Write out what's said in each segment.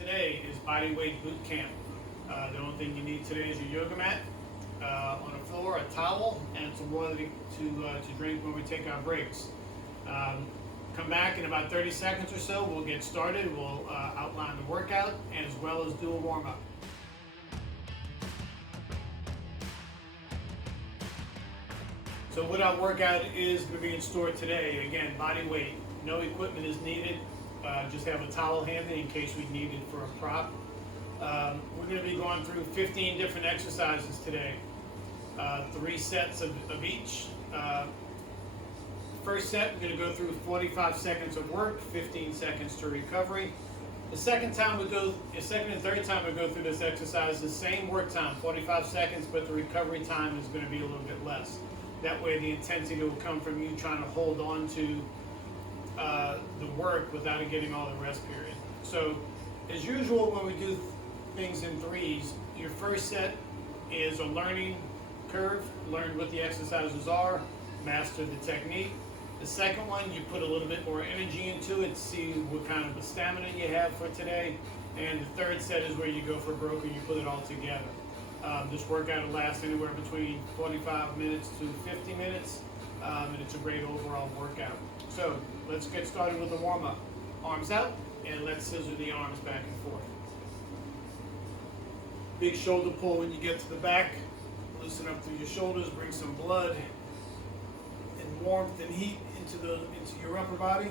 today is Bodyweight Bootcamp. The only thing you need today is your yoga mat on the floor, a towel, and some water to drink when we take our breaks. Come back in about 30 seconds or so. We'll get started. We'll outline the workout as well as do a warm-up. So what our workout is going to be in store today, again, body weight. No equipment is needed. Just have a towel handy in case we need it for a prop. We're going to be going through 15 different exercises today. 3 sets of each. First set, we're going to go through 45 seconds of work, 15 seconds to recovery. The second and third time we go through this exercise, the same work time, 45 seconds, but the recovery time is going to be a little bit less. That way the intensity will come from you trying to hold on to the work without it getting all the rest period. So as usual, when we do things in threes, your first set is a learning curve, learn what the exercises are, master the technique. The second one, you put a little bit more energy into it, see what kind of a stamina you have for today. And the third set is where you go for broke and you put it all together. This workout will last anywhere between 45 minutes to 50 minutes, and it's a great overall workout. So let's get started with the warm-up. Arms out, and let's scissor the arms back and forth. Big shoulder pull when you get to the back. Loosen up through your shoulders, bring some blood and warmth and heat into your upper body.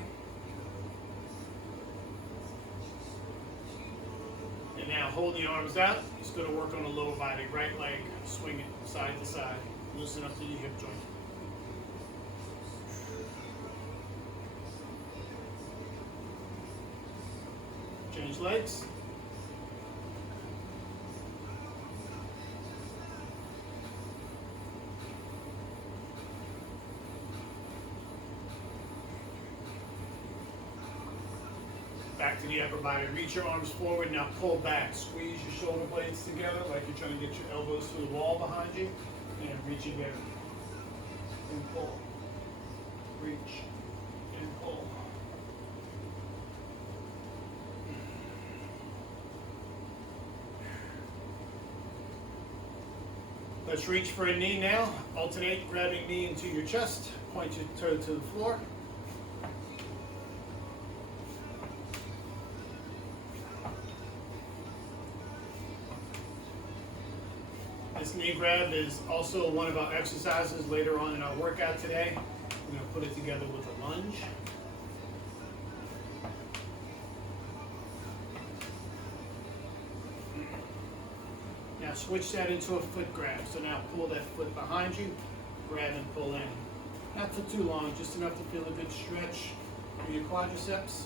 And now hold the arms out. Just going to work on the lower body. Right leg, swing it side to side. Loosen up through your hip joint. Change legs. Back to the upper body. Reach your arms forward. Now pull back. Squeeze your shoulder blades together like you're trying to get your elbows to the wall behind you. And reach again. And pull. Reach. And pull. Let's reach for a knee now. Alternate grabbing knee into your chest. Point your toe to the floor. This knee grab is also one of our exercises later on in our workout today. We're going to put it together with a lunge. Now switch that into a foot grab. So now pull that foot behind you, grab and pull in. Not for too long, just enough to feel a good stretch for your quadriceps.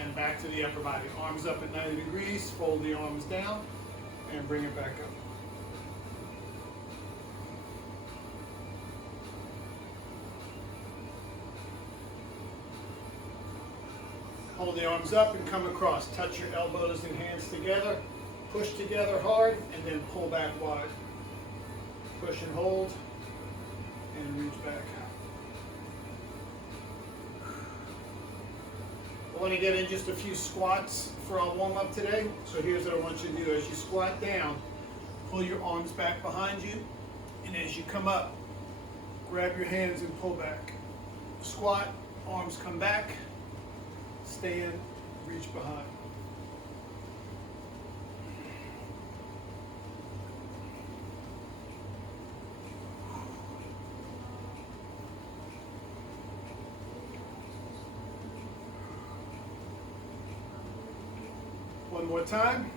And back to the upper body. Arms up at 90 degrees, fold the arms down, and bring it back up. Hold the arms up and come across. Touch your elbows and hands together. Push together hard, and then pull back wide. Push and hold, and reach back. I want to get in just a few squats for our warm-up today. So here's what I want you to do. As you squat down, pull your arms back behind you. And as you come up, grab your hands and pull back. Squat, arms come back. Stand, reach behind. One more time.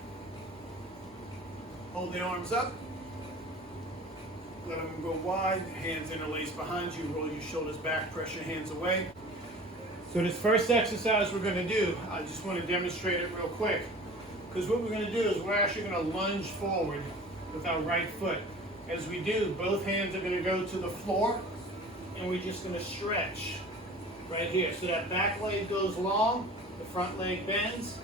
Hold the arms up. Let them go wide. Hands interlaced behind you. Roll your shoulders back. Press your hands away. So this first exercise we're going to do, I just want to demonstrate it real quick. Because what we're going to do is we're actually going to lunge forward with our right foot. As we do, both hands are going to go to the floor. And we're just going to stretch right here. So that back leg goes long. The front leg bends.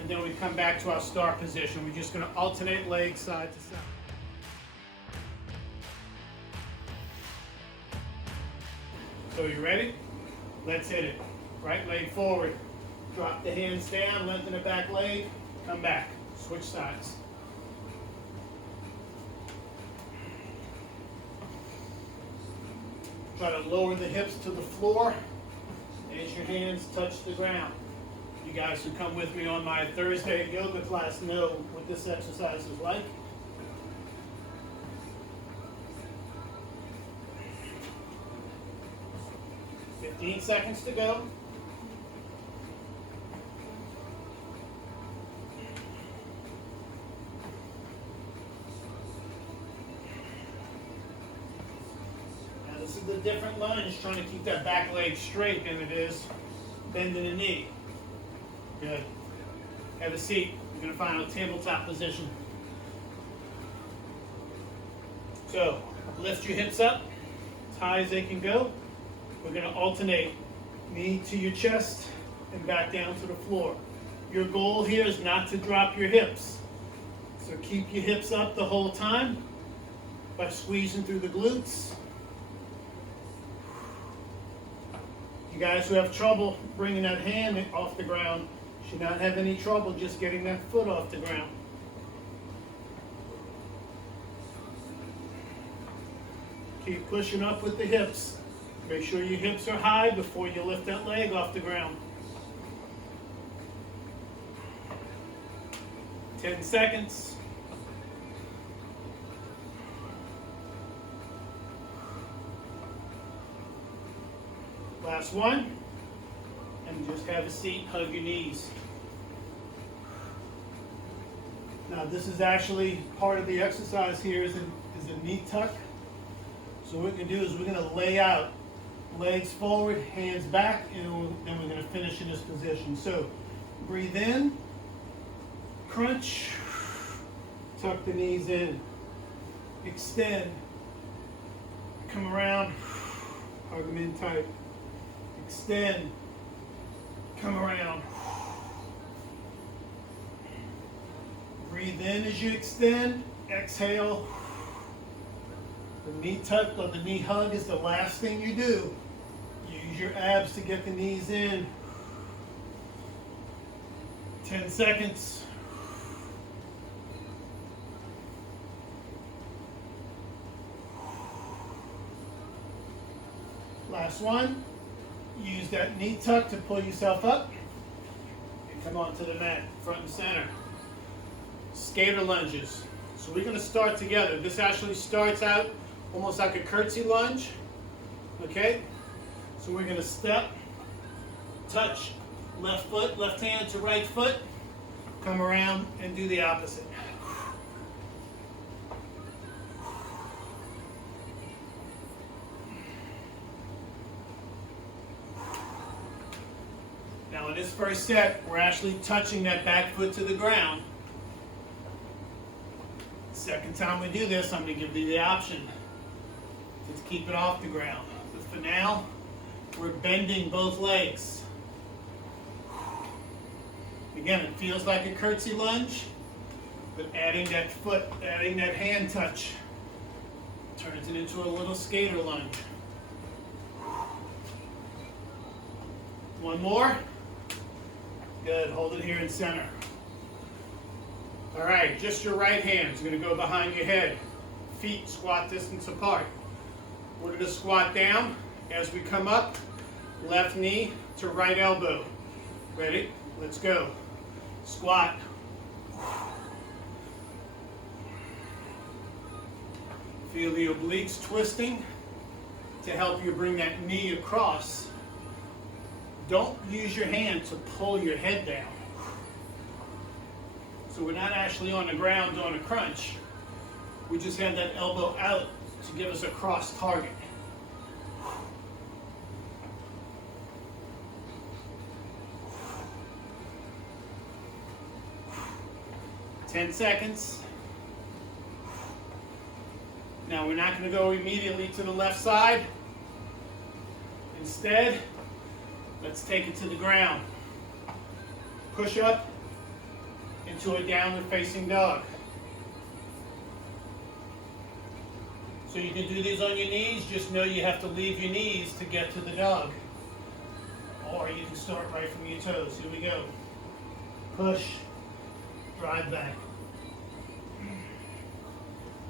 And then we come back to our start position. We're just going to alternate legs side to side. So you ready? Let's hit it. Right leg forward. Drop the hands down, lengthen the back leg, come back. Switch sides. Try to lower the hips to the floor as your hands touch the ground. You guys who come with me on my Thursday yoga class know what this exercise is like. "15 seconds to go." Now this is the different lunge, trying to keep that back leg straight than it is bending the knee. Good. Have a seat. You're going to find a tabletop position. So, lift your hips up as high as they can go. We're going to alternate knee to your chest and back down to the floor. Your goal here is not to drop your hips. So keep your hips up the whole time by squeezing through the glutes. You guys who have trouble bringing that hand off the ground should not have any trouble just getting that foot off the ground. Keep pushing up with the hips. Make sure your hips are high before you lift that leg off the ground. 10 seconds. Last one. And just have a seat, hug your knees. Now this is actually part of the exercise here is a knee tuck. So what we're going to do is we're going to lay out legs forward, hands back, and then we're going to finish in this position. So breathe in, crunch, tuck the knees in, extend, come around, hug them in tight, extend, come around. Breathe in as you extend, exhale. The knee tuck or the knee hug is the last thing you do. Use your abs to get the knees in. 10 seconds. Last one. Use that knee tuck to pull yourself up. And come onto the mat, front and center. Skater lunges. So we're going to start together. This actually starts out almost like a curtsy lunge. Okay? So we're going to step, touch left foot, left hand to right foot, come around and do the opposite. Now in this first set, we're actually touching that back foot to the ground. Second time we do this, I'm going to give you the option to keep it off the ground. But for now, we're bending both legs. Again, it feels like a curtsy lunge, but adding that foot, adding that hand touch, turns it into a little skater lunge. One more. Good, hold it here in center. All right, just your right hand's going to go behind your head. Feet squat distance apart. We're going to squat down. As we come up, left knee to right elbow. Ready? Let's go. Squat. Feel the obliques twisting to help you bring that knee across. Don't use your hand to pull your head down. So we're not actually on the ground doing a crunch. We just have that elbow out to give us a cross target. 10 seconds. Now we're not going to go immediately to the left side. Instead, let's take it to the ground. Push up into a downward facing dog. So you can do these on your knees, just know you have to leave your knees to get to the dog. Or you can start right from your toes. Here we go. Push, drive back.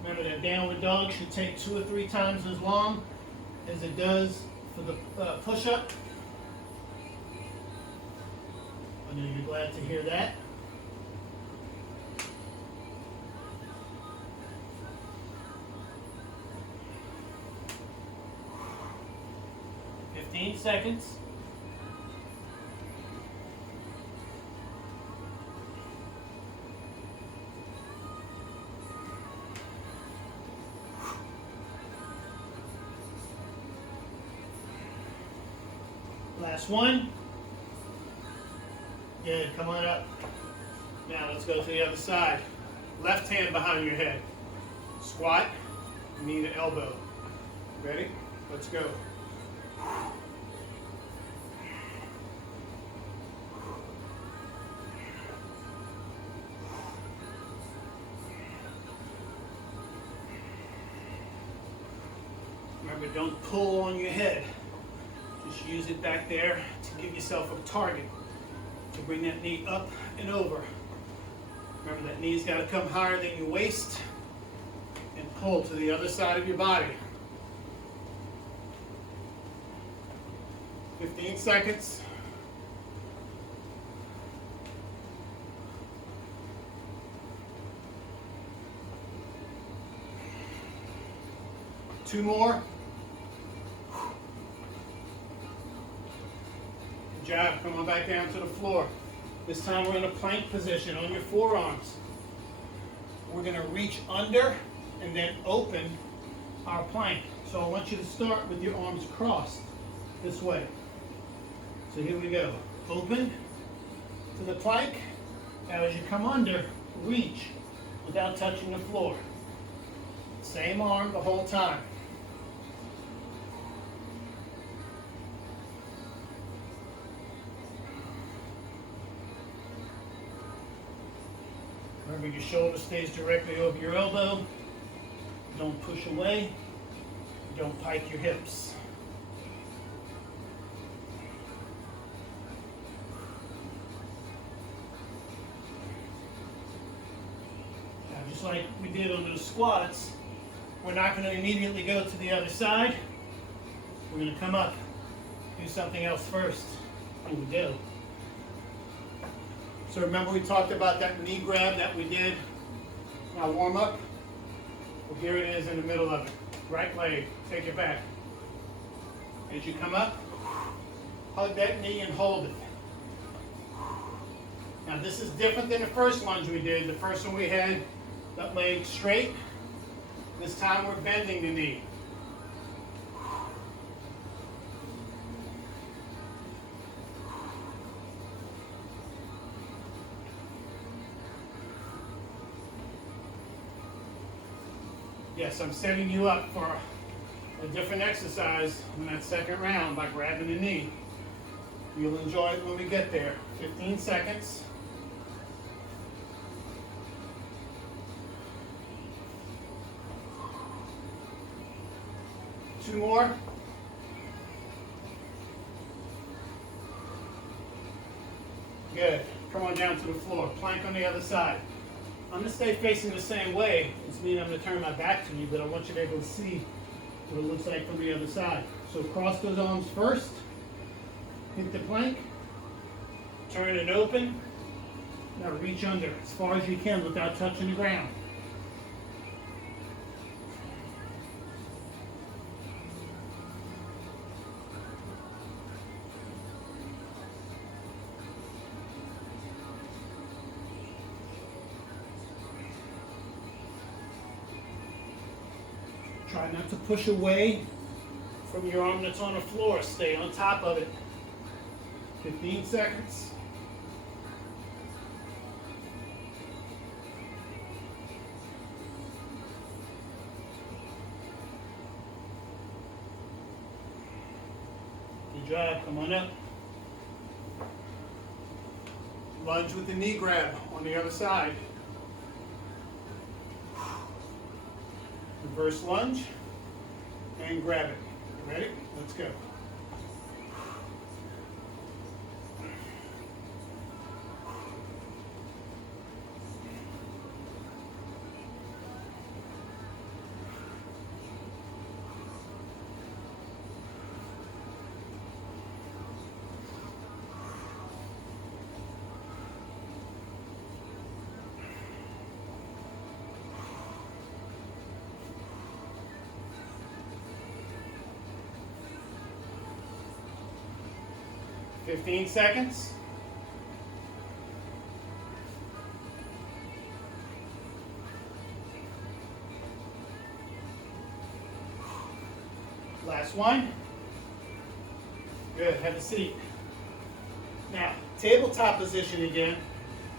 Remember that downward dog should take 2 or 3 times as long as it does for the push-up. I know you're glad to hear that. "15 seconds. Last one. Good, come on up. Now let's go to the other side. Left hand behind your head. Squat, knee to elbow. Ready? Let's go. Remember, don't pull on your head. Just use it back there to give yourself a target to bring that knee up and over. Remember, that knee's got to come higher than your waist and pull to the other side of your body. 15 seconds. Two more. Good job. Come on back down to the floor. This time we're in a plank position on your forearms. We're going to reach under and then open our plank. So I want you to start with your arms crossed this way. So here we go. Open to the plank. Now as you come under, reach without touching the floor. Same arm the whole time. Remember, your shoulder stays directly over your elbow. Don't push away. Don't pike your hips. Now, just like we did on those squats, we're not going to immediately go to the other side. We're going to come up, do something else first. Here we go. So remember, we talked about that knee grab that we did in our warm-up? Well, here it is in the middle of it. Right leg, take it back. As you come up, hug that knee and hold it. Now this is different than the first lunge we did. The first one we had that leg straight. This time we're bending the knee. Yes, I'm setting you up for a different exercise in that second round by grabbing the knee. You'll enjoy it when we get there. 15 seconds. Two more. Good. Come on down to the floor. Plank on the other side. I'm going to stay facing the same way. It's mean I'm going to turn my back to you, but I want you to be able to see what it looks like from the other side. So cross those arms first. Hit the plank. Turn it open. Now reach under as far as you can without touching the ground. Try not to push away from your arm that's on the floor. Stay on top of it. 15 seconds. Good job. Come on up. Lunge with the knee grab on the other side. Reverse lunge. and grab it. Ready? Let's go. Fifteen seconds. Last one. Good, have a seat. Now, tabletop position again.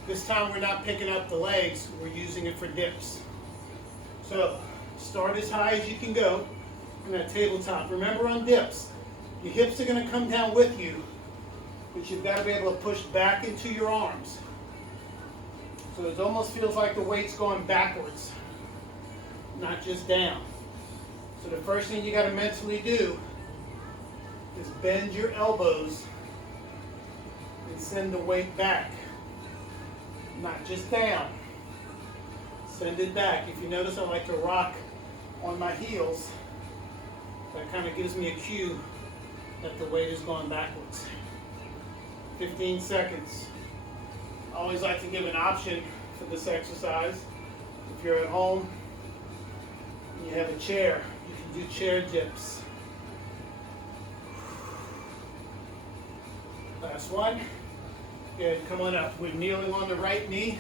This time we're not picking up the legs, we're using it for dips. So, start as high as you can go in that tabletop. Remember on dips, your hips are going to come down with you, but you've got to be able to push back into your arms. So it almost feels like the weight's going backwards, not just down. So the first thing you got to mentally do is bend your elbows and send the weight back, not just down. Send it back. If you notice, I like to rock on my heels. That kind of gives me a cue that the weight is going backwards. 15 seconds. I always like to give an option for this exercise. If you're at home and you have a chair, you can do chair dips. Last one. Good, come on up. We're kneeling on the right knee,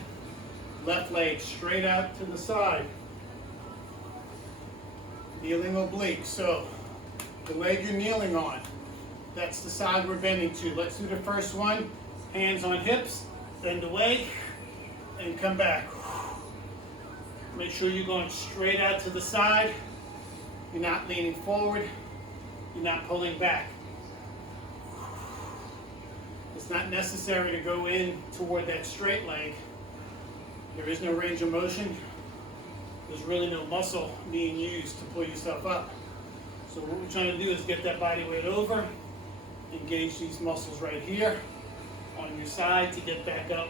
left leg straight out to the side. Kneeling oblique, so the leg you're kneeling on, that's the side we're bending to. Let's do the first one. Hands on hips, bend away, and come back. Make sure you're going straight out to the side. You're not leaning forward. You're not pulling back. It's not necessary to go in toward that straight leg. There is no range of motion. There's really no muscle being used to pull yourself up. So what we're trying to do is get that body weight over, engage these muscles right here on your side to get back up.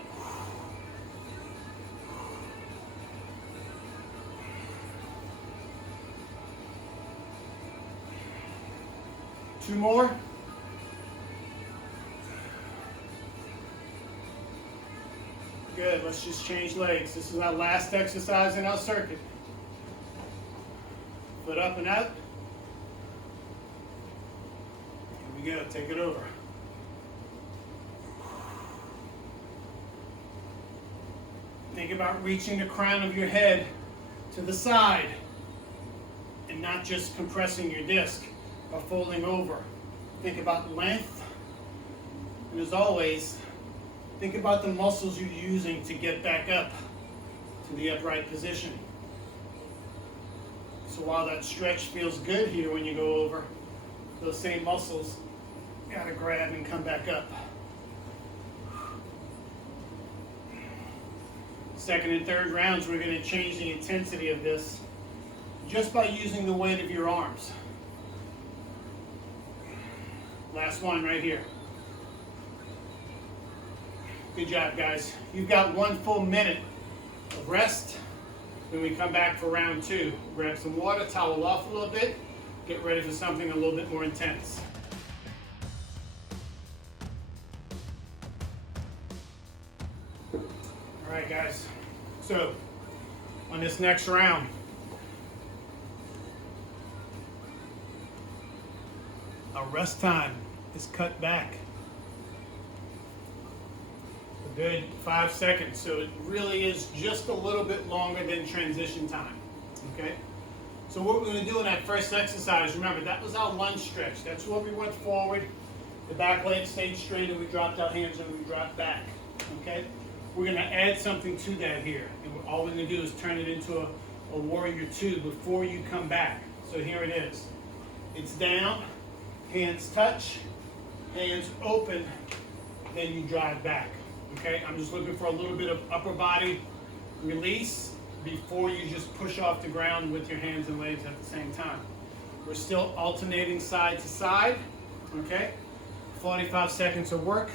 Two more. Good, let's just change legs. This is our last exercise in our circuit. Foot up and out. Here we go, take it over. Think about reaching the crown of your head to the side and not just compressing your disc or folding over. Think about length, and as always, think about the muscles you're using to get back up to the upright position. So while that stretch feels good here when you go over, those same muscles gotta grab and come back up. Second and third rounds, we're gonna change the intensity of this just by using the weight of your arms. Last one right here. Good job, guys. You've got 1 full minute of rest. When we come back for round 2, grab some water, towel off a little bit, get ready for something a little bit more intense. All right, guys. So, on this next round, our rest time is cut back a good 5 seconds, so it really is just a little bit longer than transition time, okay? So what we're going to do in that first exercise, remember, that was our lunge stretch. That's where we went forward, the back leg stayed straight, and we dropped our hands and we dropped back, okay? We're going to add something to that here, and all we're going to do is turn it into a warrior 2 before you come back. So here it is. It's down, hands touch, hands open, then you drive back. Okay, I'm just looking for a little bit of upper body release before you just push off the ground with your hands and legs at the same time. We're still alternating side to side, okay? 45 seconds of work,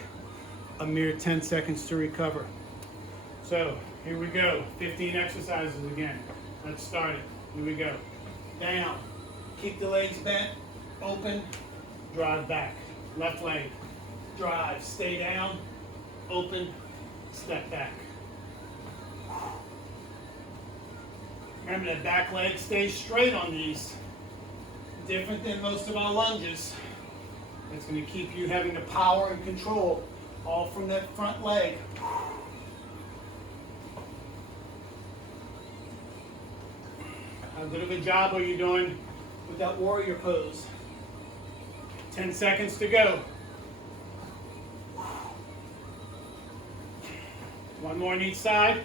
a mere 10 seconds to recover. So here we go, 15 exercises again. Let's start it. Here we go. Down, keep the legs bent, open, drive back. Left leg, drive, stay down, open, step back. Remember that back leg stays straight on these. Different than most of our lunges. It's going to keep you having the power and control all from that front leg. How good of a job are you doing with that warrior pose? 10 seconds to go. One more on each side.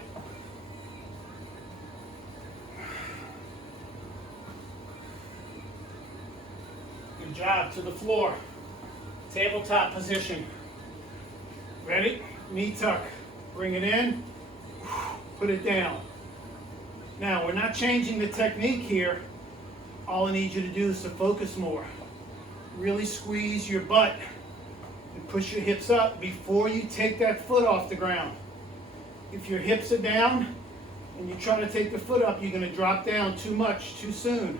Good job. To the floor. Tabletop position. Ready? Knee tuck. Bring it in. Put it down. Now, we're not changing the technique here. All I need you to do is to focus more. Really squeeze your butt and push your hips up before you take that foot off the ground. If your hips are down and you try to take the foot up, you're going to drop down too much too soon.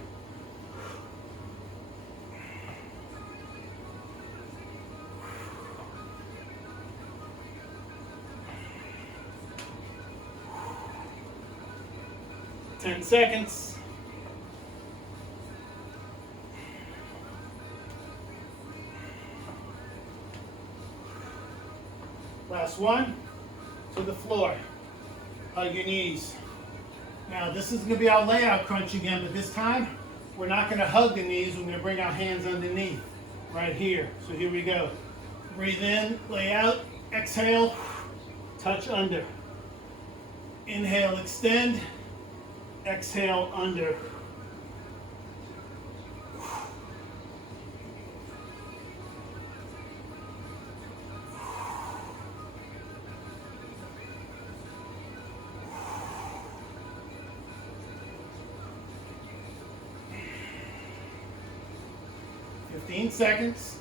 Ten seconds. Last one. To the floor. Hug your knees. Now this is going to be our layout crunch again, but this time we're not going to hug the knees. We're going to bring our hands underneath, right here. So here we go. Breathe in, lay out, exhale, touch under. Inhale, extend, exhale, under. Seconds.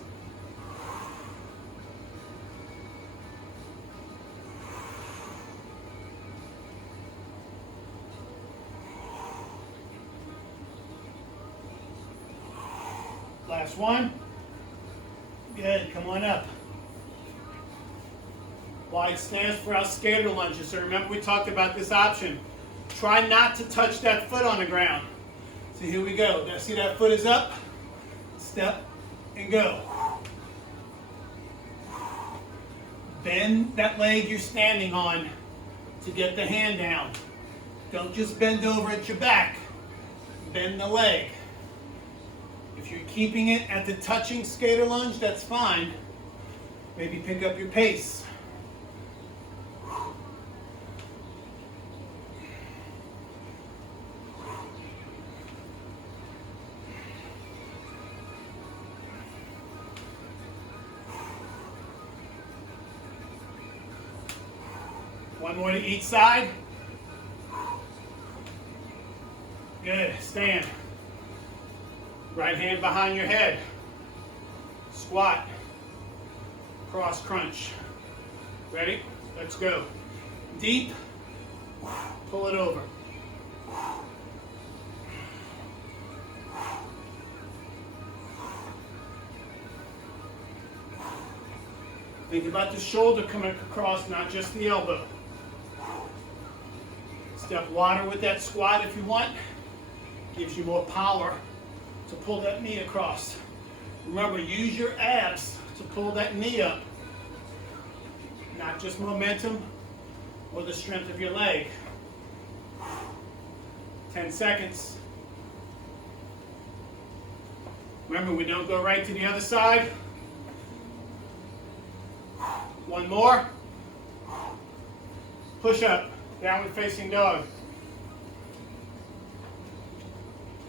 Last one. Good, come on up. Wide stance for our skater lunges. So remember we talked about this option. Try not to touch that foot on the ground. So here we go. Now see that foot is up? Step and go. Bend that leg you're standing on to get the hand down. Don't just bend over at your back. Bend the leg. If you're keeping it at the touching skater lunge, that's fine. Maybe pick up your pace. One more to each side. Good, stand. Right hand behind your head. Squat. Cross crunch. Ready? Let's go. Deep. Pull it over. Think about the shoulder coming across, not just the elbow. Step wider with that squat if you want. Gives you more power to pull that knee across. Remember, use your abs to pull that knee up. Not just momentum or the strength of your leg. 10 seconds. Remember, we don't go right to the other side. One more. Push up. Downward facing dog.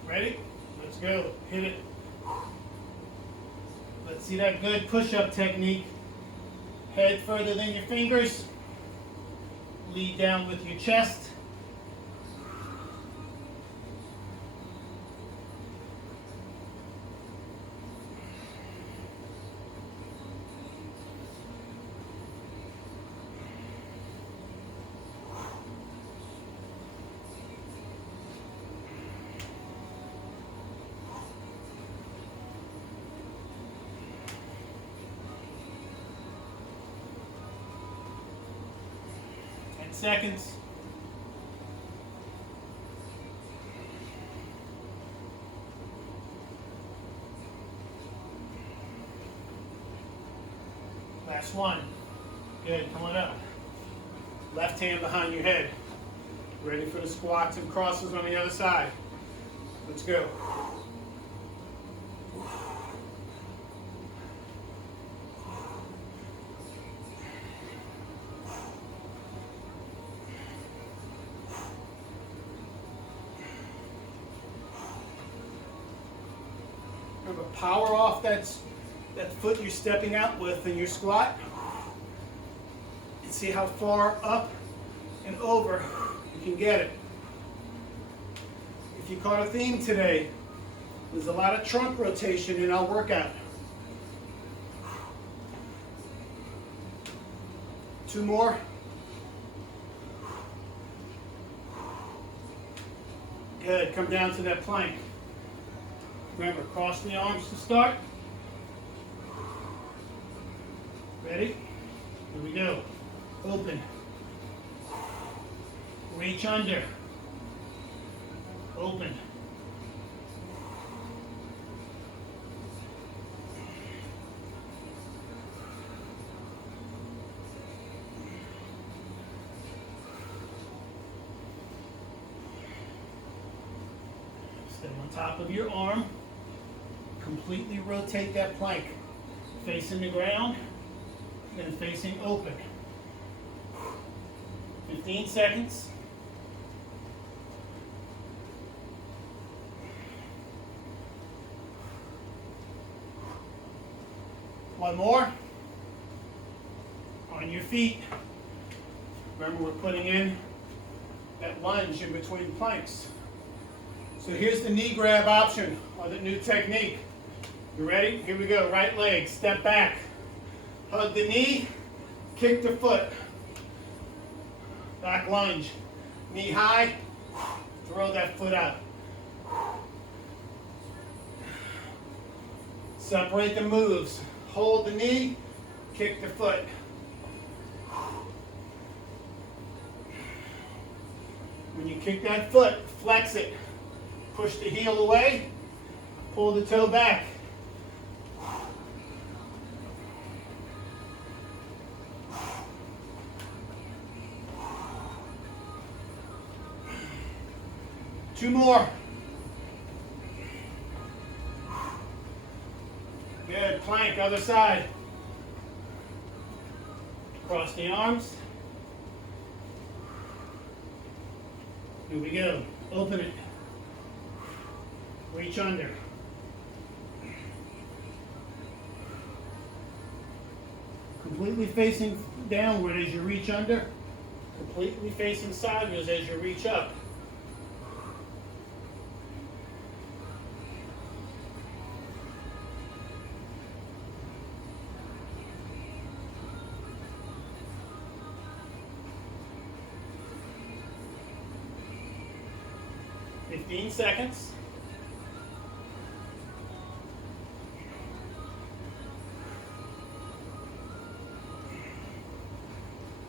Ready? Let's go. Hit it. Let's see that good push-up technique. Head further than your fingers. Lead down with your chest. seconds. Last one. Good, come on up. Left hand behind your head. Ready for the squats and crosses on the other side. Let's go. Remember, power off that foot you're stepping out with in your squat. And see how far up and over you can get it. If you caught a theme today, there's a lot of trunk rotation in our workout. 2 more. Good, come down to that plank. Remember, cross the arms to start. Ready? Here we go. Open. Reach under. Open. Stay on top of your arm. Completely rotate that plank. Facing the ground, then facing open. 15 seconds. One more. On your feet. Remember, we're putting in that lunge in between planks. So here's the knee grab option, or the new technique. You ready? Here we go. Right leg, step back. Hug the knee, kick the foot. Back lunge. Knee high, throw that foot out. Separate the moves. Hold the knee, kick the foot. When you kick that foot, flex it. Push the heel away, pull the toe back. Two more. Good, plank, other side. Cross the arms. Here we go, open it. Reach under. Completely facing downward as you reach under. Completely facing sideways as you reach up. Fifteen seconds.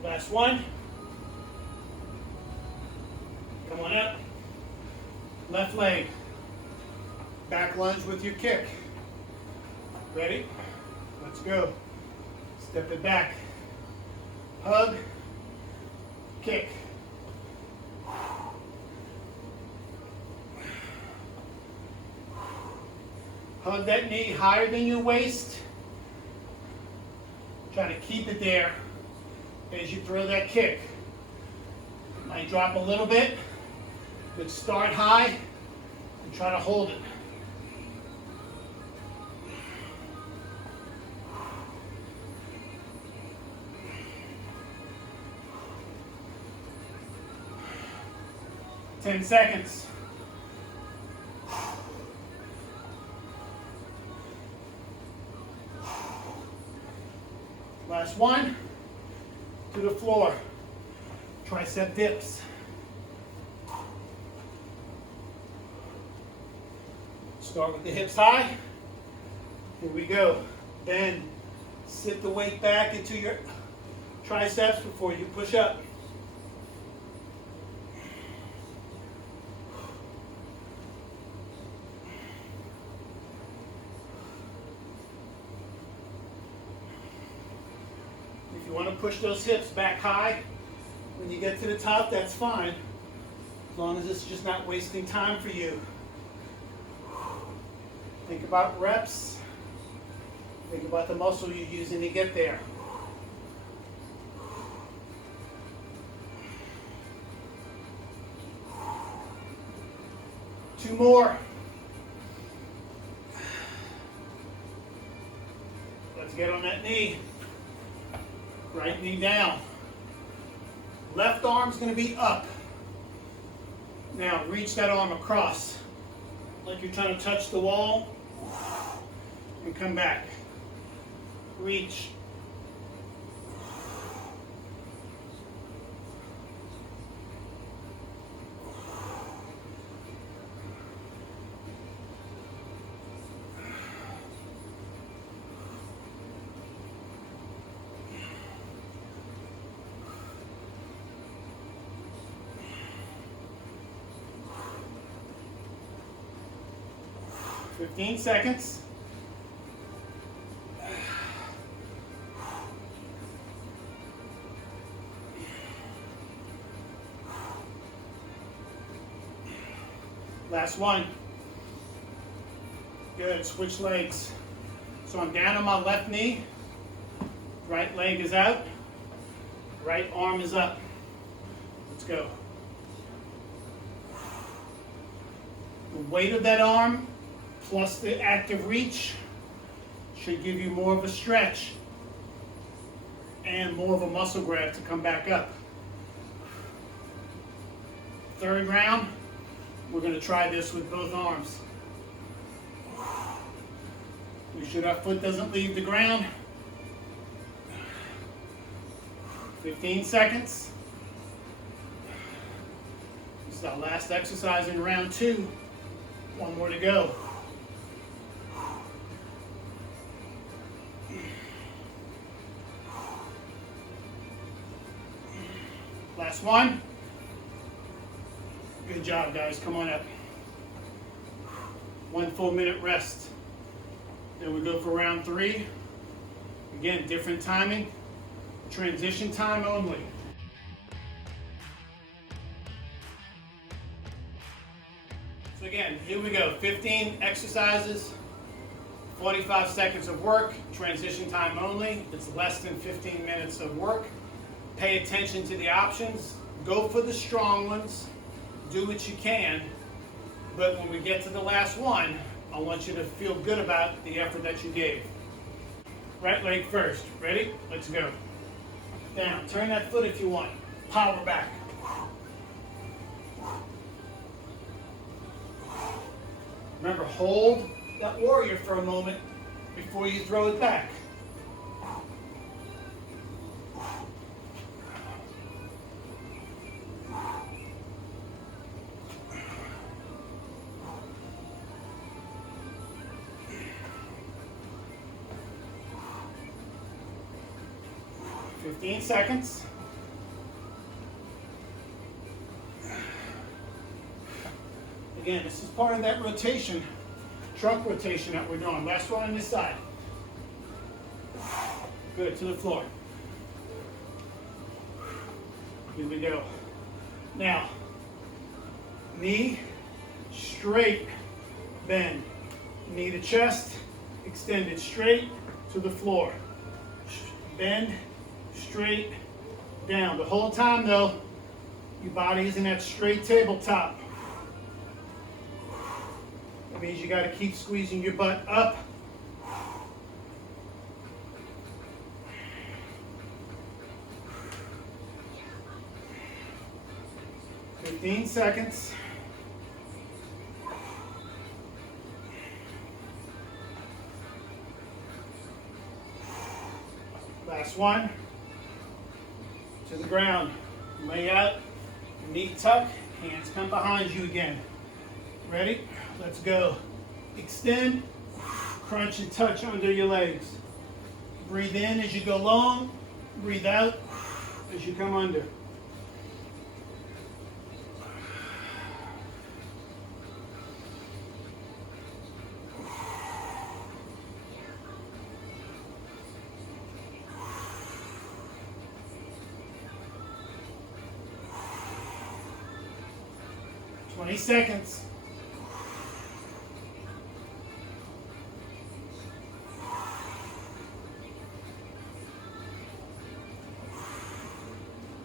Last one. Come on up. Left leg. Back lunge with your kick. Ready? Let's go. Step it back. Hug. Kick. Hug that knee higher than your waist. Try to keep it there as you throw that kick. Might drop a little bit, but start high and try to hold it. Ten seconds. Last one. To the floor. Tricep dips. Start with the hips high. Here we go. Bend. Sit the weight back into your triceps before you push up. want to push those hips back high. When you get to the top, that's fine, as long as it's just not wasting time for you. Think about reps. Think about the muscle you're using to get there. Two more. Let's get on that knee. Right knee down. Left arm's going to be up. Now reach that arm across like you're trying to touch the wall and come back. Reach. "15 seconds. Last one. Good. Switch legs. So I'm down on my left knee. Right leg is out. Right arm is up. Let's go. The weight of that arm plus the active reach should give you more of a stretch and more of a muscle grab to come back up. Third round, we're going to try this with both arms. Make sure our foot doesn't leave the ground. 15 seconds. This is our last exercise in round 2. One more to go. Last one. Good job, guys. Come on up. 1 full minute rest. Then we go for round 3. Again, different timing. Transition time only. So again, here we go. 15 exercises, 45 seconds of work, transition time only. It's less than 15 minutes of work. Pay attention to the options. Go for the strong ones. Do what you can. But when we get to the last one, I want you to feel good about the effort that you gave. Right leg first. Ready? Let's go. Down. Turn that foot if you want. Power back. Remember, hold that warrior for a moment before you throw it back. "15 seconds. Again, this is part of that rotation, trunk rotation that we're doing. Last one on this side. Good, to the floor. Here we go. Now, knee straight, bend. Knee to chest, extend it straight to the floor. Bend, straight, down. The whole time though, your body is in that straight tabletop. That means you got to keep squeezing your butt up. "15 seconds. Last one. To the ground. Lay out. Knee tuck. Hands come behind you again. Ready? Let's go. Extend. Crunch and touch under your legs. Breathe in as you go long. Breathe out as you come under. 20 seconds.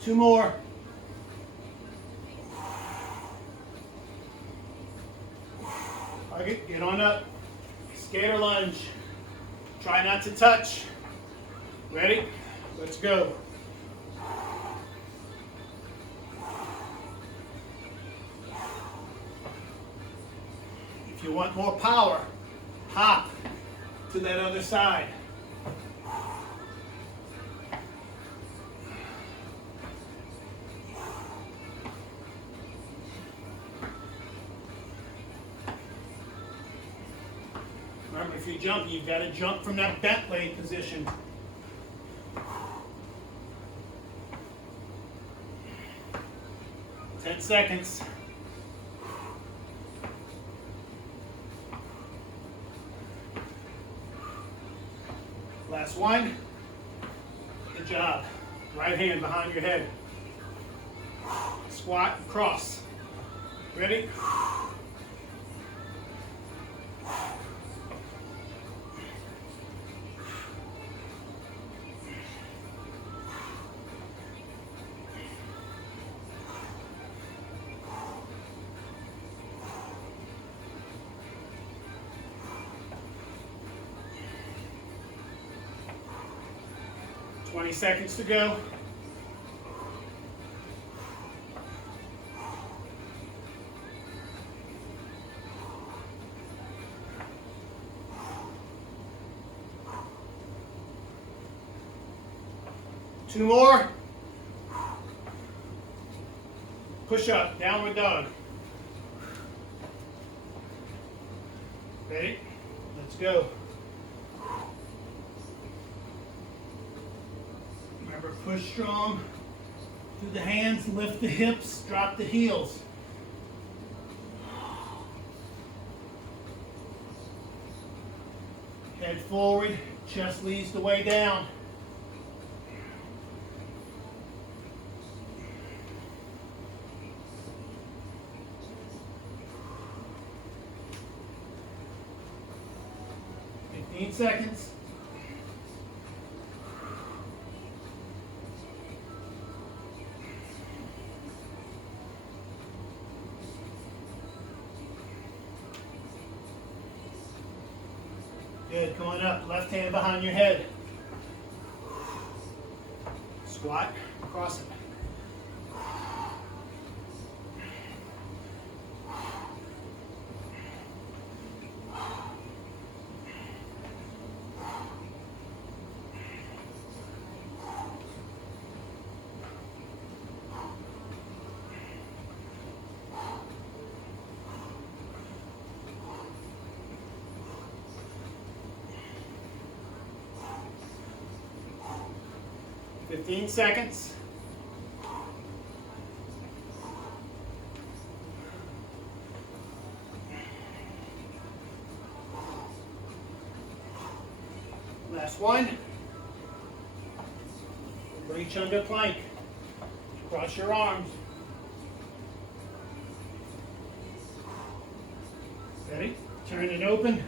Two more. Okay, get on up. Skater lunge. Try not to touch. Ready? Let's go. If you want more power, hop to that other side. Remember, if you jump, you've got to jump from that bent leg position. Ten seconds. Last one. Good job. Right hand behind your head. Squat, cross. Ready? Twenty seconds to go. Two more. Push up, downward dog. Ready? Let's go. Remember, push strong through the hands, lift the hips, drop the heels. Head forward, chest leads the way down. Seconds. Good, going up, left hand behind your head. Squat, cross it. Fifteen seconds. Last one. Reach under plank. Cross your arms. Ready? Turn it open.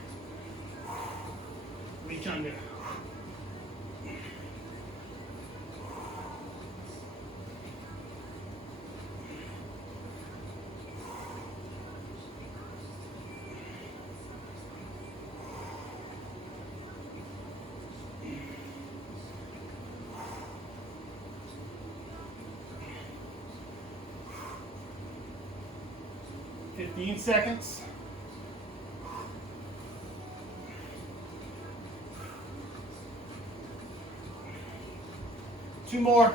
Reach under. Fifteen seconds. Two more.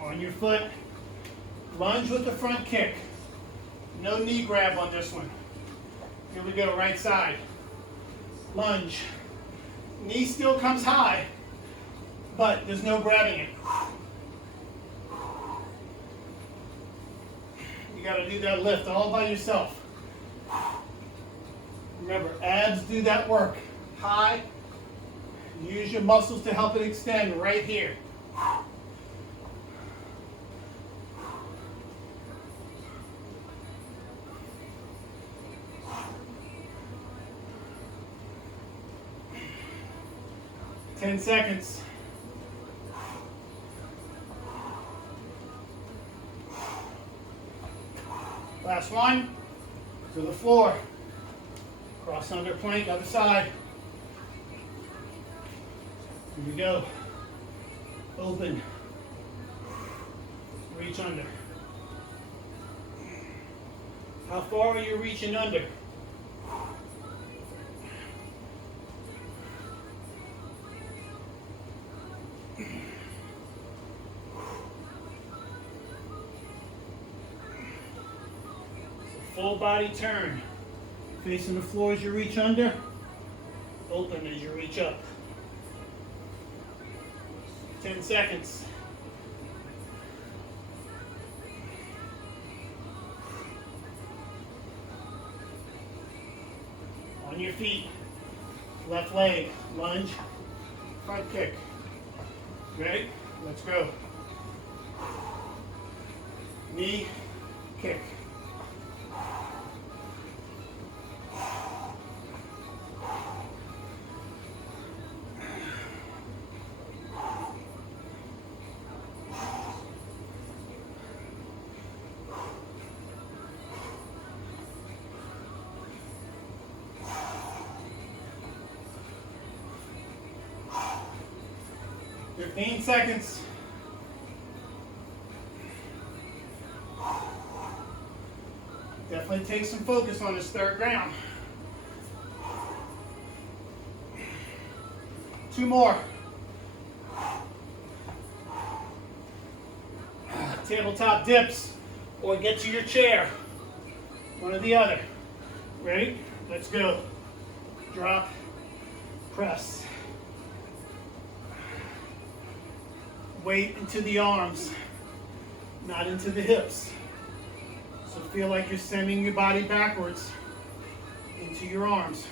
On your foot. Lunge with the front kick. No knee grab on this one. Here we go, right side. Lunge. Knee still comes high, but there's no grabbing it. You got to do that lift all by yourself. Remember, abs do that work. High. Use your muscles to help it extend right here. 10 seconds. Last one. To the floor. Cross under plank, other side. Here we go. Open. Reach under. How far are you reaching under? Full body turn. Facing the floor as you reach under. Open as you reach up. 10 seconds. On your feet. Left leg. Lunge. Front kick. Ready? Let's go. Knee. Kick. Fifteen seconds. Definitely take some focus on this third round. 2 more. Tabletop dips or get to your chair. One or the other. Ready? Let's go. Drop, press. Weight into the arms, not into the hips. So feel like you're sending your body backwards into your arms.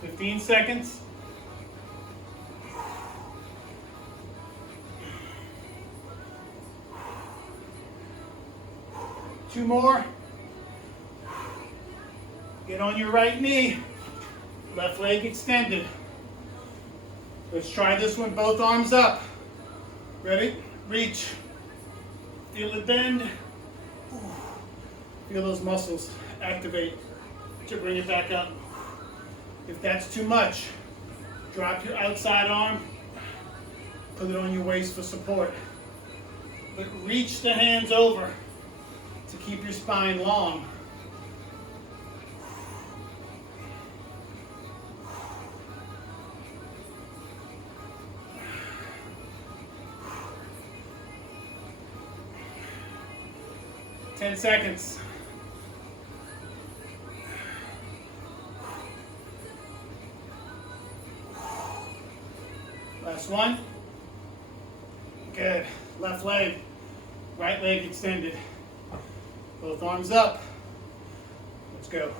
"15 seconds. Two more. Get on your right knee. Left leg extended. Let's try this one, both arms up. Ready? Reach. Feel it bend. Feel those muscles activate to bring it back up. If that's too much, drop your outside arm. Put it on your waist for support. But reach the hands over to keep your spine long. "10 seconds. Last one. Good. Left leg, right leg extended. Both arms up. Let's go.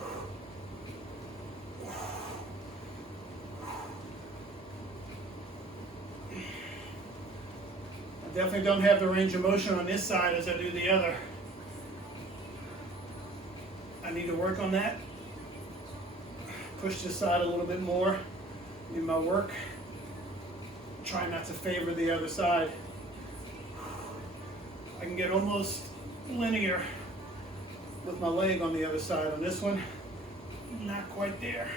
I definitely don't have the range of motion on this side as I do the other. I need to work on that. Push this side a little bit more in my work. Try not to favor the other side. I can get almost linear with my leg on the other side. On this one, not quite there.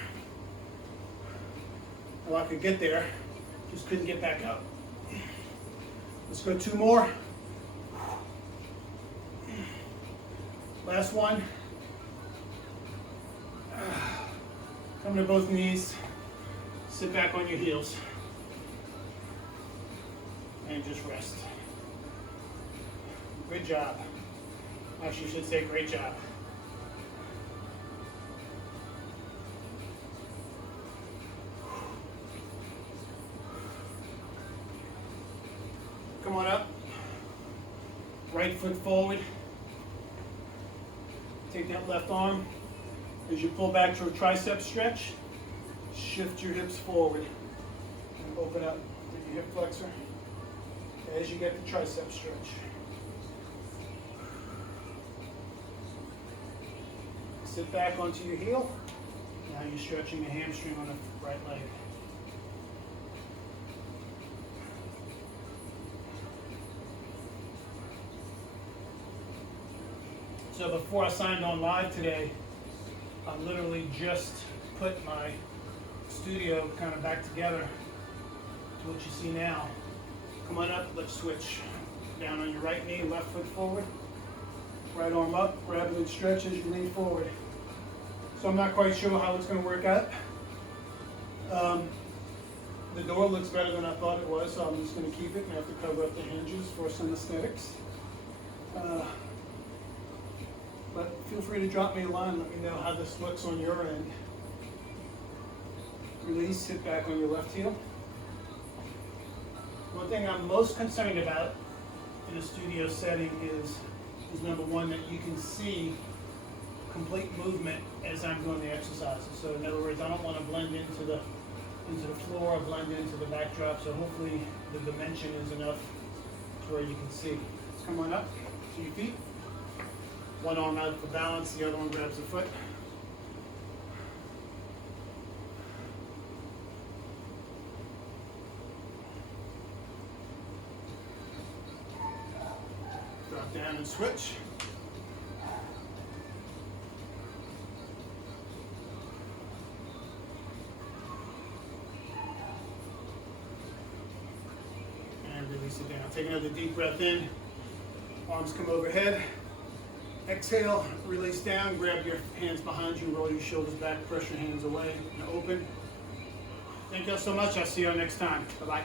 Well, I could get there, just couldn't get back up. Let's go 2 more. Last one. Come to both knees. Sit back on your heels. And just rest. Good job. Actually, you should say great job. Come on up. Right foot forward. Take that left arm. As you pull back to a tricep stretch, shift your hips forward. And open up with your hip flexor. as you get the tricep stretch. Sit back onto your heel. Now you're stretching the hamstring on the right leg. So before I signed on live today, I literally just put my studio kind of back together to what you see now. Come on up, let's switch. Down on your right knee, left foot forward. Right arm up, grab a good stretch as you lean forward. So I'm not quite sure how it's going to work out. The door looks better than I thought it was, so I'm just going to keep it and have to cover up the hinges for some aesthetics. But feel free to drop me a line, let me know how this looks on your end. Release, sit back on your left heel. One thing I'm most concerned about in a studio setting is number one, that you can see complete movement as I'm doing the exercises. So in other words, I don't want to blend into the floor or blend into the backdrop, so hopefully the dimension is enough to where you can see. Let's come on up to your feet. One arm out for balance, the other one grabs the foot. Drop down and switch. And release it down. Take another deep breath in. Arms come overhead. Exhale, release down, grab your hands behind you, roll your shoulders back, press your hands away, and open. Thank you all so much. I'll see you all next time. Bye-bye.